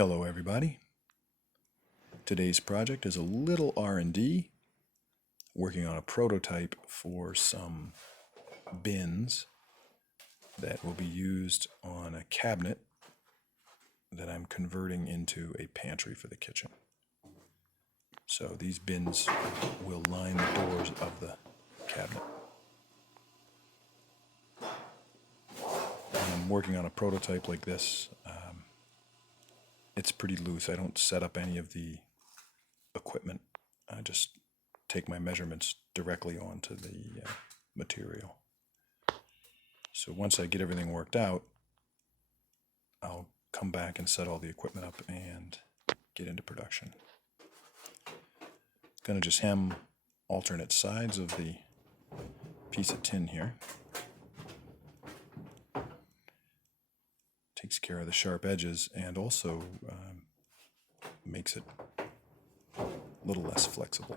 Hello everybody. Today's project is a little R&D, working on a prototype for some bins that will be used on a cabinet that I'm converting into a pantry for the kitchen. So these bins will line the doors of the cabinet. I'm working on a prototype like this. It's pretty loose. I don't set up any of the equipment. I just take my measurements directly onto the material. So once I get everything worked out, I'll come back and set all the equipment up and get into production. Gonna just hem alternate sides of the piece of tin here. Takes care of the sharp edges and also makes it a little less flexible.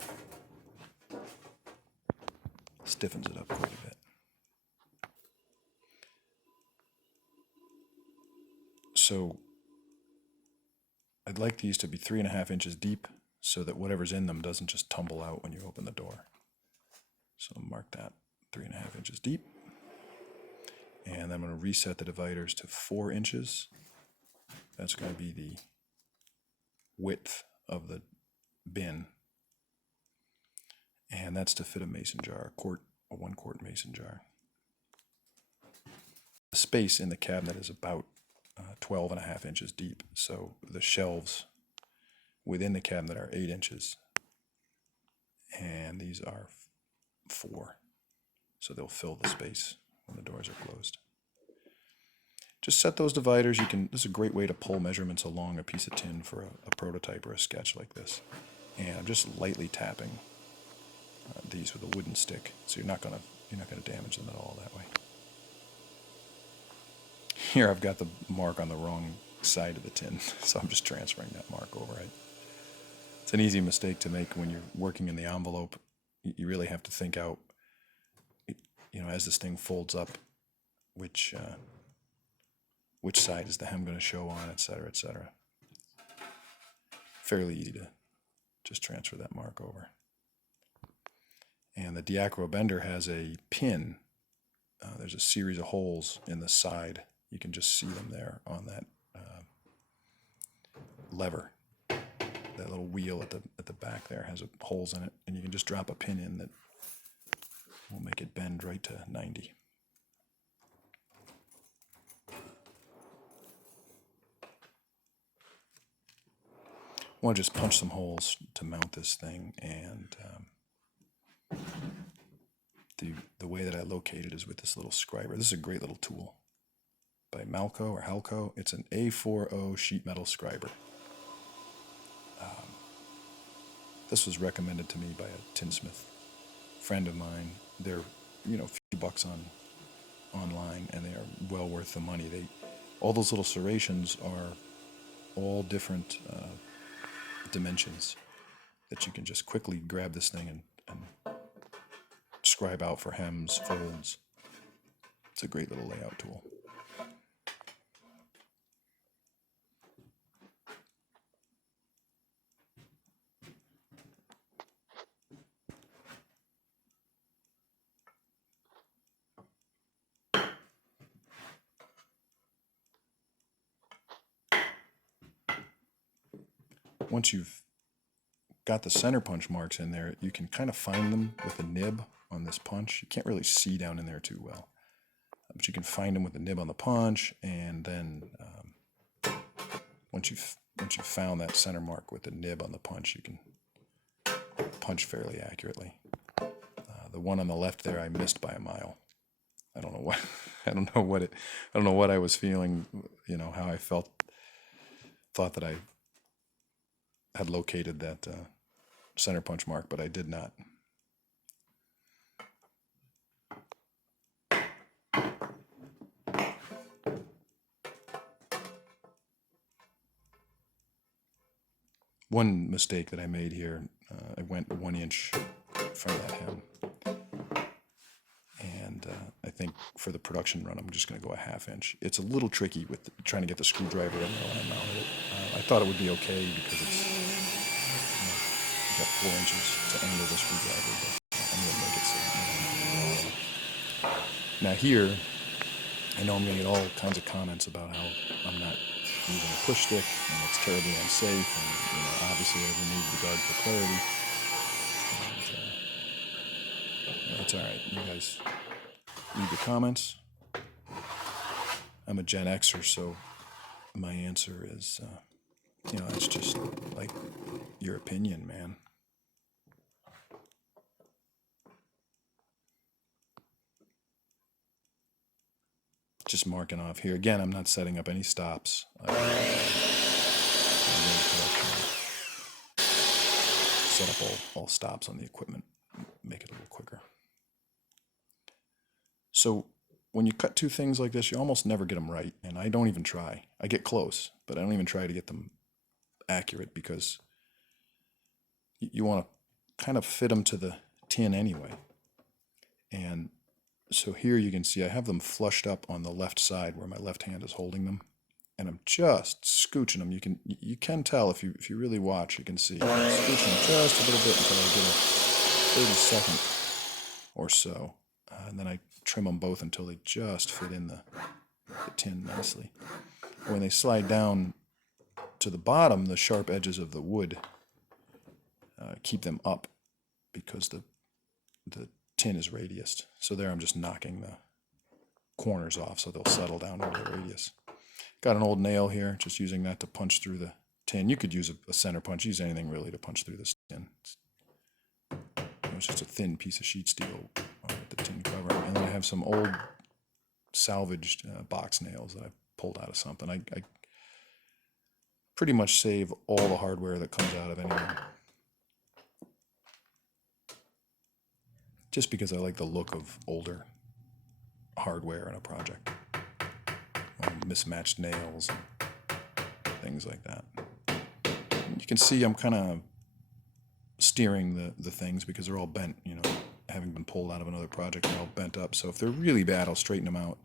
Stiffens it up quite a bit. So I'd like these to be 3.5 inches deep so that whatever's in them doesn't just tumble out when you open the door. So I'll mark that 3.5 inches deep. And I'm going to reset the dividers to 4 inches. That's going to be the width of the bin. And that's to fit a mason jar, a 1-quart mason jar. The space in the cabinet is about 12.5 inches deep. So the shelves within the cabinet are 8 inches. And these are 4. So they'll fill the space when the doors are closed. Just set those dividers. This is a great way to pull measurements along a piece of tin for a prototype or a sketch like this. And I'm just lightly tapping these with a wooden stick, so you're not gonna damage them at all that way. Here I've got the mark on the wrong side of the tin, so I'm just transferring that mark over. It's an easy mistake to make when you're working in the envelope. You really have to think out, as this thing folds up, which side is the hem going to show on, etc., etc. Fairly easy to just transfer that mark over. And the diacro bender has a pin. There's a series of holes in the side. You can just see them there on that lever. That little wheel at the back there has holes in it, and you can just drop a pin in that will make it bend right to 90. I want to just punch some holes to mount this thing, and the way that I locate it is with this little scriber. This is a great little tool by Malco or Halco. It's an A40 sheet metal scriber. This was recommended to me by a tinsmith friend of mine. They're a few bucks online, and they are well worth the money. All those little serrations are all different dimensions that you can just quickly grab this thing and scribe out for hems, folds. It's a great little layout tool. Once you've got the center punch marks in there, you can kind of find them with a nib on this punch. You can't really see down in there too well, but you can find them with the nib on the punch, and then once you've found that center mark with the nib on the punch, you can punch fairly accurately. The one on the left there, I missed by a mile. I don't know what I was feeling. How I thought that I had located that center punch mark, but I did not. One mistake that I made here, I went 1 inch from that hem. And I think for the production run, I'm just going to go a 1/2 inch. It's a little tricky with trying to get the screwdriver in there when I mounted it. I thought it would be okay because it's, you know, I've got 4 inches to angle the screwdriver, but I'm going to make it so, you know. Now here, I know I'm going to get all kinds of comments about how I'm not using a push stick and it's terribly unsafe, and you know, obviously I've removed the guard for clarity. And, it's all right. You guys leave your comments. I'm a Gen Xer, so my answer is, you know, it's just like your opinion, man. Just marking off here. Again, I'm not setting up any stops. Set up all stops on the equipment, make it a little quicker. So when you cut 2 things like this, you almost never get them right, and I don't even try. I get close, but I don't even try to get them accurate because you want to kind of fit them to the tin anyway. And so here you can see I have them flushed up on the left side where my left hand is holding them, and I'm just scooching them. You can tell if you really watch, you can see I'm scooching them just a little bit until I get a 30-second or so, and then I trim them both until they just fit in the tin nicely. When they slide down to the bottom, the sharp edges of the wood keep them up because the tin is radiused. So there I'm just knocking the corners off so they'll settle down into the radius. Got an old nail here, just using that to punch through the tin. You could use a center punch, use anything really to punch through this tin. It's just a thin piece of sheet steel with the tin cover. And then I have some old salvaged box nails that I pulled out of something. I pretty much save all the hardware that comes out of anything, just because I like the look of older hardware in a project. Mismatched nails and things like that. You can see I'm kind of steering the things because they're all bent, you know, having been pulled out of another project, they're all bent up. So if they're really bad, I'll straighten them out.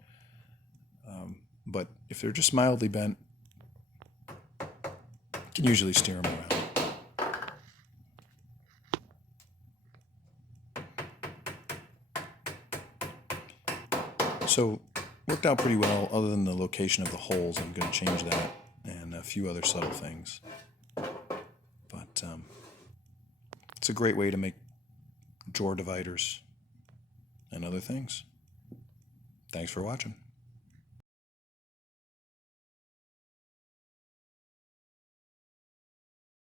But if they're just mildly bent, I can usually steer them around. So worked out pretty well, other than the location of the holes. I'm going to change that and a few other subtle things. But it's a great way to make drawer dividers and other things. Thanks for watching.